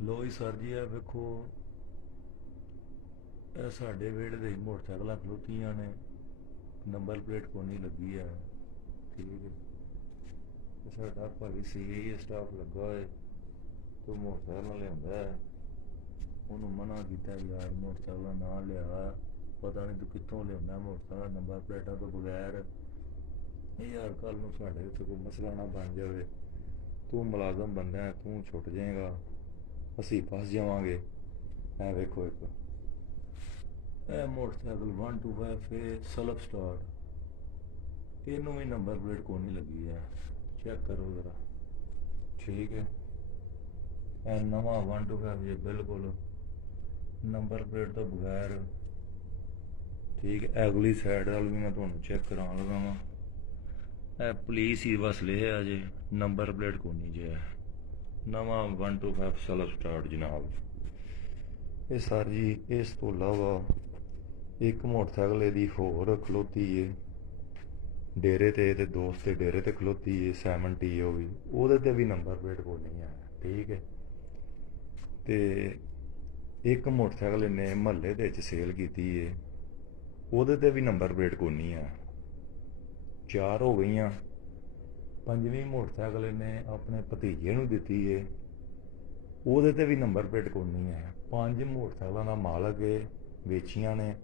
ਲੋ ਜੀ ਸਰ ਜੀ, ਇਹ ਵੇਖੋ, ਇਹ ਸਾਡੇ ਵਿਹੜੇ ਦੇ ਮੋਟਰਸਾਈਕਲਾਂ ਖਲੋਤੀਆਂ ਨੇ, ਨੰਬਰ ਪਲੇਟ ਕੋਨੀ ਲੱਗੀ ਹੈ। ਠੀਕ ਹੈ, ਤੇ ਸਾਡਾ ਭਾਈ ਸੀ ਸਟਾਫ ਲੱਗਾ ਹੋਏ ਤੂੰ ਮੋਟਰਸਾਈਕਲ ਲਿਆਉਂਦਾ ਹੈ, ਉਹਨੂੰ ਮਨਾ ਕੀਤਾ ਯਾਰ ਮੋਟਰਸਾਈਕਲ ਨਾ ਲਿਆ, ਪਤਾ ਨਹੀਂ ਤੂੰ ਕਿੱਥੋਂ ਲਿਆਉਂਦਾ ਮੋਟਰਸਾਈਕਲ ਨੰਬਰ ਪਲੇਟਾਂ ਤੋਂ ਬਗੈਰ। ਇਹ ਯਾਰ ਕੱਲ ਨੂੰ ਸਾਡੇ ਉੱਤੇ ਕੋਈ ਮਸਲਾ ਨਾ ਬਣ ਜਾਵੇ, ਤੂੰ ਮੁਲਾਜ਼ਮ ਬੰਦਾ ਹੈ, ਤੂੰ ਛੁੱਟ ਜਾਏਗਾ, ਅਸੀਂ ਫਸ ਜਾਵਾਂਗੇ। ਐ ਵੇਖੋ ਇੱਕ ਇਹ ਮੋਟਰਸਾਈਕਲ 125 ਸੈਲਫ ਸਟਾਰਟ, ਇਹਨੂੰ ਵੀ ਨੰਬਰ ਪਲੇਟ ਕੋਈ ਨਹੀਂ ਲੱਗੀ ਹੈ, ਚੈੱਕ ਕਰੋ ਜ਼ਰਾ। ਠੀਕ ਹੈ, ਇਹ ਨਵਾਂ 125 ਜੇ ਬਿਲਕੁਲ ਨੰਬਰ ਪਲੇਟ ਤੋਂ ਬਗੈਰ। ਠੀਕ ਹੈ, ਅਗਲੀ ਸਾਈਡ ਵਾਲ ਵੀ ਮੈਂ ਤੁਹਾਨੂੰ ਚੈੱਕ ਕਰਾਉਣ ਲੱਗਾ ਵਾਂ, ਇਹ ਪੁਲਿਸ ਹੀ ਬਸ ਲਿਆ ਜੇ, ਨੰਬਰ ਪਲੇਟ ਕੋਈ ਨਹੀਂ ਜੇ, ਨਵਾਂ 125 ਸੈਲਫ ਸਟਾਰਟ ਜਨਾਬ। ਇਹ ਸਰ ਜੀ ਇਸ ਤੋਂ ਇਲਾਵਾ ਇੱਕ ਮੋਟਰਸਾਈਕਲ ਇਹਦੀ ਹੋਰ ਖਲੋਤੀ ਏ ਡੇਰੇ ਤੇ, ਇਹਦੇ ਦੋਸਤ ਦੇ ਡੇਰੇ ਤੇ ਖਲੋਤੀ ਏ 70, ਉਹ ਵੀ ਉਹਦੇ ਤੇ ਵੀ ਨੰਬਰ ਪਲੇਟ ਕੋਈ ਨਹੀਂ ਹੈ। ਠੀਕ ਹੈ, ਤੇ ਇੱਕ ਮੋਟਰਸਾਈਕਲ ਇਹਨੇ ਮਹੱਲੇ ਦੇ ਵਿੱਚ ਸੇਲ ਕੀਤੀ ਏ, ਉਹਦੇ ਤੇ ਵੀ ਨੰਬਰ ਪਲੇਟ ਕੋਈ ਨਹੀਂ ਹੈ। 4 ਹੋ ਗਈਆਂ। 5ਵੀਂ ਮੋਟਰਸਾਈਕਲ ਇਹਨੇ ਆਪਣੇ ਭਤੀਜੇ ਨੂੰ ਦਿੱਤੀ ਏ, ਉਹਦੇ ਤੇ ਵੀ ਨੰਬਰ ਪਲੇਟ ਕੋਈ ਨਹੀਂ ਹੈ। 5 ਮੋਟਰਸਾਈਕਲਾਂ ਦਾ ਮਾਲਕ ਏ, ਵੇਚੀਆਂ ਨੇ,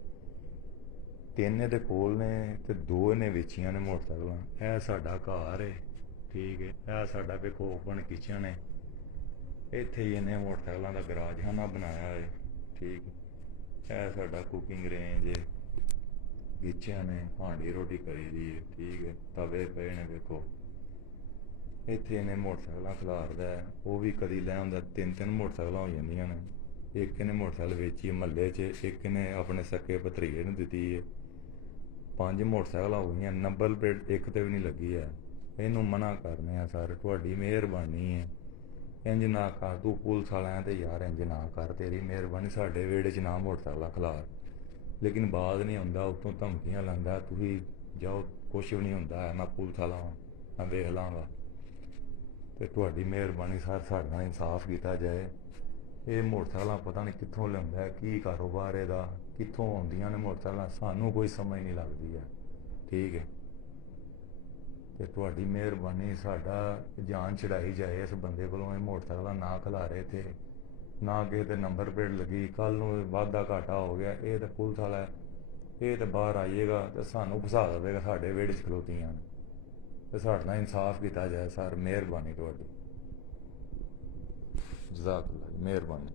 3 ਇਹਦੇ ਕੋਲ ਨੇ ਤੇ 2 ਇਹਨੇ ਵੇਚੀਆਂ ਨੇ ਮੋਟਰਸਾਈਕਲਾਂ। ਇਹ ਸਾਡਾ ਘਰ ਏ। ਠੀਕ ਹੈ, ਇਹ ਸਾਡਾ ਵੇਖੋ ਓਪਨ ਕਿਚਨ ਹੈ, ਇੱਥੇ ਹੀ ਇਹਨੇ ਮੋਟਰਸਾਈਕਲਾਂ ਦਾ ਗਰਾਜਖਾਨਾ ਬਣਾਇਆ ਹੈ। ਠੀਕ, ਇਹ ਸਾਡਾ ਕੁਕਿੰਗ ਰੇਂਜ ਹੈ, ਗਿੱਚਿਆਂ ਨੇ ਹਾਂਡੀ ਰੋਟੀ ਕਰੀ ਦੀ ਹੈ। ਠੀਕ ਹੈ, ਤਵੇ ਪਏ ਨੇ ਵੇਖੋ, ਇੱਥੇ ਇਹਨੇ ਮੋਟਰਸਾਈਕਲਾਂ ਖਿਲਾਰਦਾ ਹੈ। ਉਹ ਵੀ ਕਦੀ ਲੈ ਆਉਂਦਾ, 3 ਮੋਟਰਸਾਈਕਲਾਂ ਹੋ ਜਾਂਦੀਆਂ ਨੇ। ਇੱਕ ਇਹਨੇ ਮੋਟਰਸਾਈਕਲ ਵੇਚੀ ਮਹੱਲੇ 'ਚ, ਇੱਕ ਇਹਨੇ ਆਪਣੇ ਸਕੇ ਭਤਰੀਏ ਨੂੰ ਦਿੱਤੀ ਹੈ। 5 ਮੋਟਰਸਾਈਕਲਾਂ ਹੋ ਗਈਆਂ, ਨੰਬਰ ਪਲੇਟ ਇੱਕ ਤੇ ਵੀ ਨਹੀਂ ਲੱਗੀ ਹੈ। ਇਹਨੂੰ ਮਨਾ ਕਰਨੇ ਆ ਸਰ, ਤੁਹਾਡੀ ਮਿਹਰਬਾਨੀ ਹੈ, ਇੰਜ ਨਾ ਕਰ, ਤੂੰ ਪੁਲਿਸ ਵਾਲਿਆਂ ਤੇ ਯਾਰ ਇੰਜ ਨਾ ਕਰ, ਤੇਰੀ ਮਿਹਰਬਾਨੀ, ਸਾਡੇ ਵਿਹੜੇ 'ਚ ਨਾ ਮੋਟਰਸਾਈਕਲਾਂ ਖਿਲਾਰ। ਲੇਕਿਨ ਬਾਜ਼ ਨਹੀਂ ਹੁੰਦਾ, ਉੱਤੋਂ ਧਮਕੀਆਂ ਲਾਂਦਾ, ਤੁਸੀਂ ਜਾਓ, ਕੁਛ ਵੀ ਨਹੀਂ ਹੁੰਦਾ, ਮੈਂ ਪੁਲਿਸ ਵਾਲਾ ਹਾਂ, ਮੈਂ ਵੇਖ ਲਾਂਗਾ। ਤੇ ਤੁਹਾਡੀ ਮਿਹਰਬਾਨੀ ਸਰ, ਸਾਡੇ ਨਾਲ ਇਨਸਾਫ ਕੀਤਾ ਜਾਏ। ਇਹ ਮੋਟਰਸਾਈਕਲਾਂ ਪਤਾ ਨਹੀਂ ਕਿੱਥੋਂ ਲਿਆਉਂਦਾ, ਕੀ ਕਾਰੋਬਾਰ ਇਹਦਾ, ਕਿੱਥੋਂ ਆਉਂਦੀਆਂ ਨੇ ਮੋਟਰਸਾਈਕਲਾਂ, ਸਾਨੂੰ ਕੋਈ ਸਮਝ ਨਹੀਂ ਲੱਗਦੀ ਹੈ। ਠੀਕ ਹੈ, ਤੇ ਤੁਹਾਡੀ ਮਿਹਰਬਾਨੀ, ਸਾਡਾ ਜਾਨ ਛਡਾਈ ਜਾਏ ਇਸ ਬੰਦੇ ਕੋਲੋਂ। ਇਹ ਮੋਟਰਸਾਈਕਲਾਂ ਨਾ ਖਿਲਾਰੇ ਇੱਥੇ, ਨਾ ਕਿਸੇ ਤੇ ਨੰਬਰ ਪਲੇਟ ਲੱਗੀ, ਕੱਲ ਨੂੰ ਵਾਧਾ ਘਾਟਾ ਹੋ ਗਿਆ, ਇਹ ਤਾਂ ਪੁਲਿਸ ਵਾਲਾ, ਇਹ ਤਾਂ ਬਾਹਰ ਆਈਏਗਾ ਤੇ ਸਾਨੂੰ ਫਸਾ ਦੇਵੇਗਾ ਸਾਡੇ ਵਿਹੜੇ 'ਚ ਖਲੋਤੀਆਂ ਨੇ। ਤੇ ਸਾਡੇ ਨਾਲ ਇਨਸਾਫ ਕੀਤਾ ਜਾਏ ਸਰ, ਮਿਹਰਬਾਨੀ ਤੁਹਾਡੀ, ਜਜ਼ਾਕੁੱਲਾ, ਮਿਹਰਬਾਨੀ।